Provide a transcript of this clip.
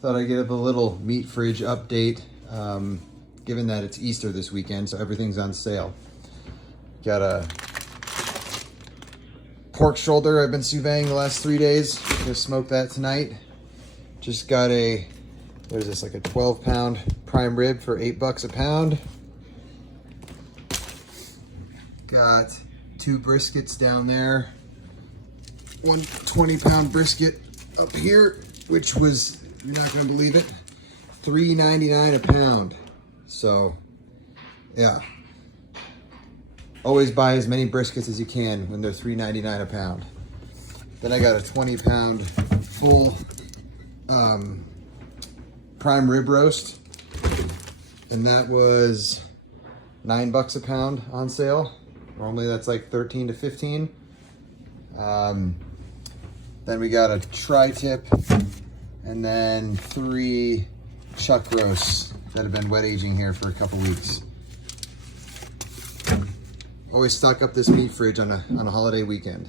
Thought I'd give a little meat fridge update, given that it's Easter this weekend, so everything's on sale. Got a pork shoulder I've been sous-videing the last 3 days. Gonna smoke that tonight. Just got a, what is this, like a 12-pound prime rib for $8 a pound. Got 2 briskets down there. One 20-pound brisket up here, which was, you're not gonna believe it, $3.99 a pound. So, yeah. Always buy as many briskets as you can when they're $3.99 a pound. Then I got a 20-pound full prime rib roast, and that was $9 a pound on sale. Normally that's like 13 to 15. Then we got a tri-tip, and then 3 chuck roasts that have been wet aging here for a couple weeks. Always stock up this meat fridge on a holiday weekend.